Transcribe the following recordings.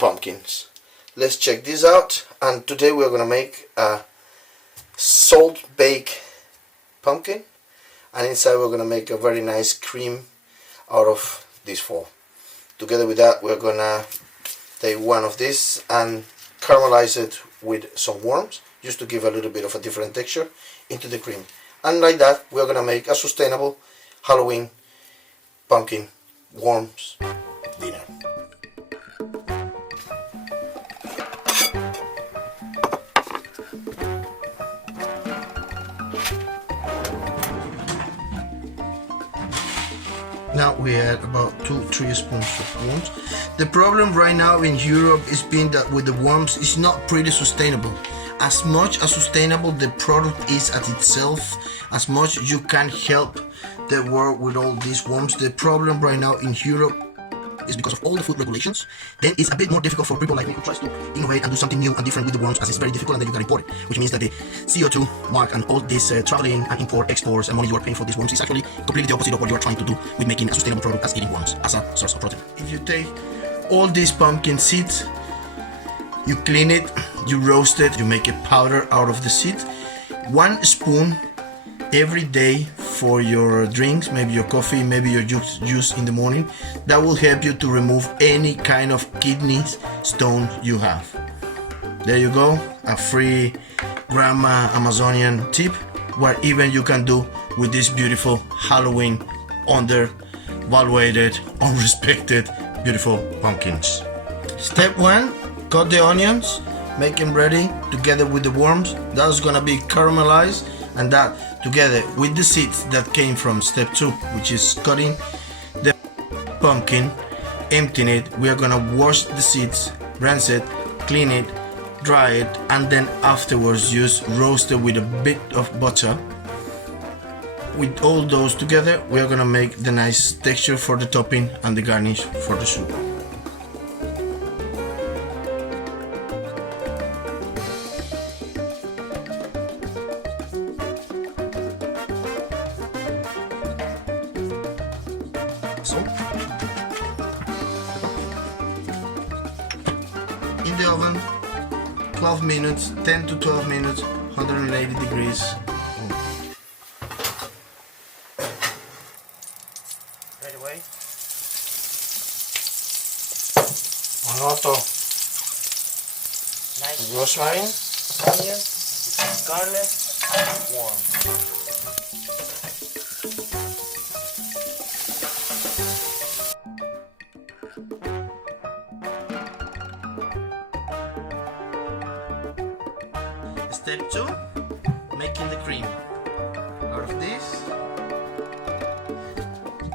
pumpkins. Let's check this out. And today we're gonna make a salt bake pumpkin, and inside we're gonna make a very nice cream out of this four. Together with that, we're gonna take one of this and caramelize it with some worms, just to give a little bit of a different texture into the cream. And like that, we're gonna make a sustainable Halloween pumpkin worms dinner. Now we add about 2-3 spoons of worms. The problem right now in Europe is being that with the worms it's not pretty sustainable. As much as sustainable the product is at itself, as much you can help the world with all these worms. The problem right now in Europe is because of all the food regulations. Then it's a bit more difficult for people like me who tries to innovate and do something new and different with the worms, as it's very difficult, and then you got import it, which means that the CO2 mark and all this traveling and import, exports and money you are paying for these worms is actually completely the opposite of what you are trying to do with making a sustainable product as eating worms as a source of protein. If you take all these pumpkin seeds, you clean it, you roast it, you make a powder out of the seeds. 1 spoon every day for your drinks, maybe your coffee, maybe your juice in the morning. That will help you to remove any kind of kidney stone you have. There you go, a free grandma Amazonian tip, what even you can do with this beautiful Halloween undervalued, unrespected, beautiful pumpkins. Step 1, cut the onions, make them ready together with the worms. That's gonna be caramelized, and that together with the seeds that came from step 2, which is cutting the pumpkin, emptying it. We are gonna wash the seeds, rinse it, clean it, dry it, and then afterwards just roast it with a bit of butter. With all those together, we are gonna make the nice texture for the topping and the garnish for the soup. In the oven, 12 minutes, 10 to 12 minutes, 180 degrees. Right away. A lot of nice rosemary, onion, garlic, and warm. Step 2, making the cream. Out of this,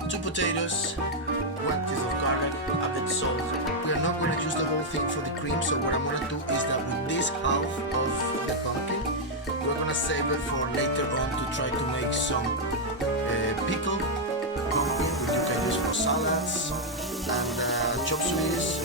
2 potatoes, 1 piece of garlic, a bit salt. We are not going to use the whole thing for the cream, so what I'm going to do is that with this half of the pumpkin, we're going to save it for later on to try to make some pickled pumpkin, which you can use for salads and chop sueys.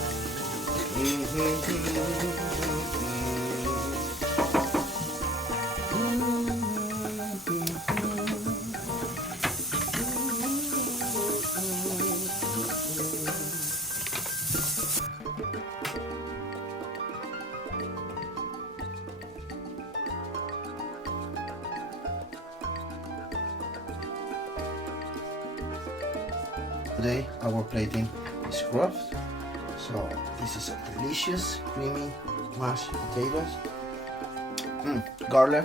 Today our plating is craft, so this is a delicious creamy mashed potatoes, garlic,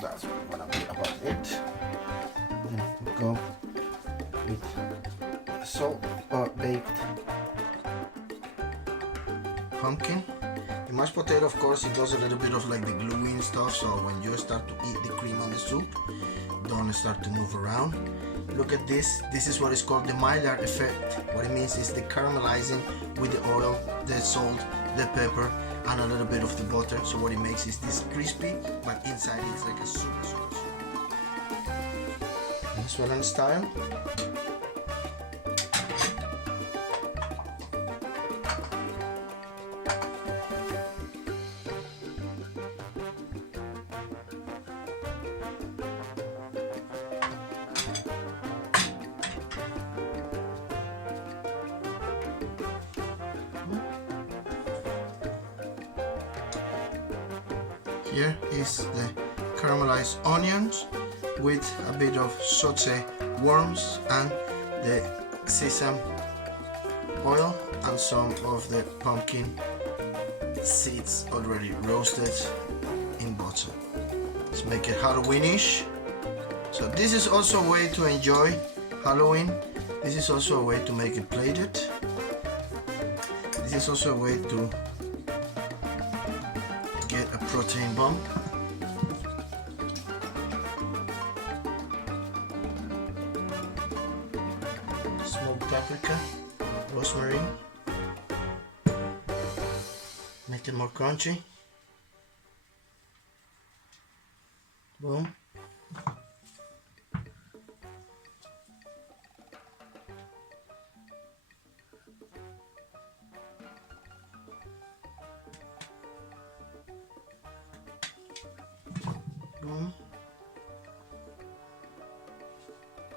that's gonna be about it. Then we go with salt baked pumpkin. The mashed potato, of course, it does a little bit of like the gluing stuff, so when you start to eat the cream on the soup, don't start to move around. Look at this. This is what is called the Maillard effect. What it means is the caramelizing with the oil, the salt, the pepper, and a little bit of the butter. So what it makes is this crispy, but inside it's like a super soup. Venezuelan style. Here is the caramelized onions with a bit of sauté worms and the sesame oil and some of the pumpkin seeds already roasted in butter. Let's make it Halloweenish. So this is also a way to enjoy Halloween. This is also a way to make it plated. This is also a way to get a protein bomb. Smoked paprika, rosemary. Make it more crunchy. Boom. Boom.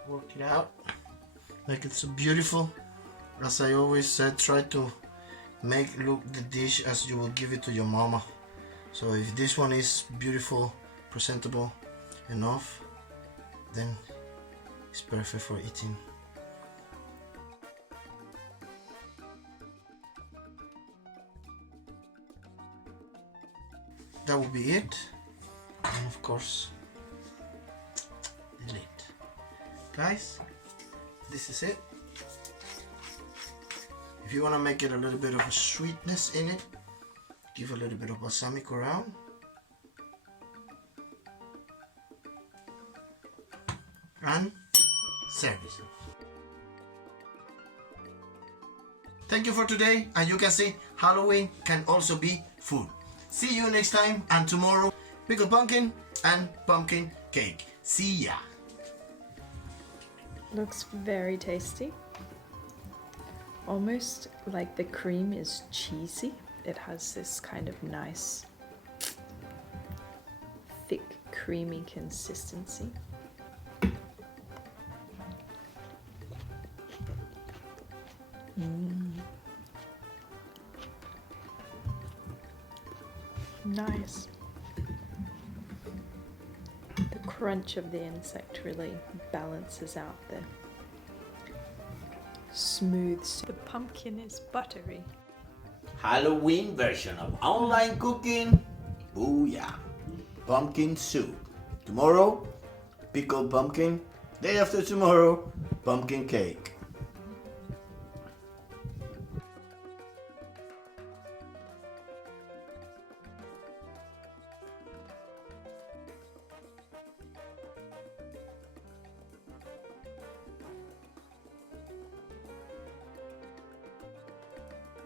Work it out. Make it so beautiful. As I always said, try to make look the dish as you will give it to your mama. So if this one is beautiful, presentable enough, then it's perfect for eating. That will be it, and of course the lid. Guys, this is it. If you want to make it a little bit of a sweetness in it, give a little bit of balsamic around. And serve it. Thank you for today, and you can see Halloween can also be food. See you next time, and tomorrow pickled pumpkin and pumpkin cake. See ya. Looks very tasty. Almost like the cream is cheesy. It has this kind of nice, thick, creamy consistency. Nice. The crunch of the insect really balances out the smooth. The pumpkin is buttery. Halloween version of online cooking. Booyah! Pumpkin soup. Tomorrow, pickled pumpkin. Day after tomorrow, pumpkin cake.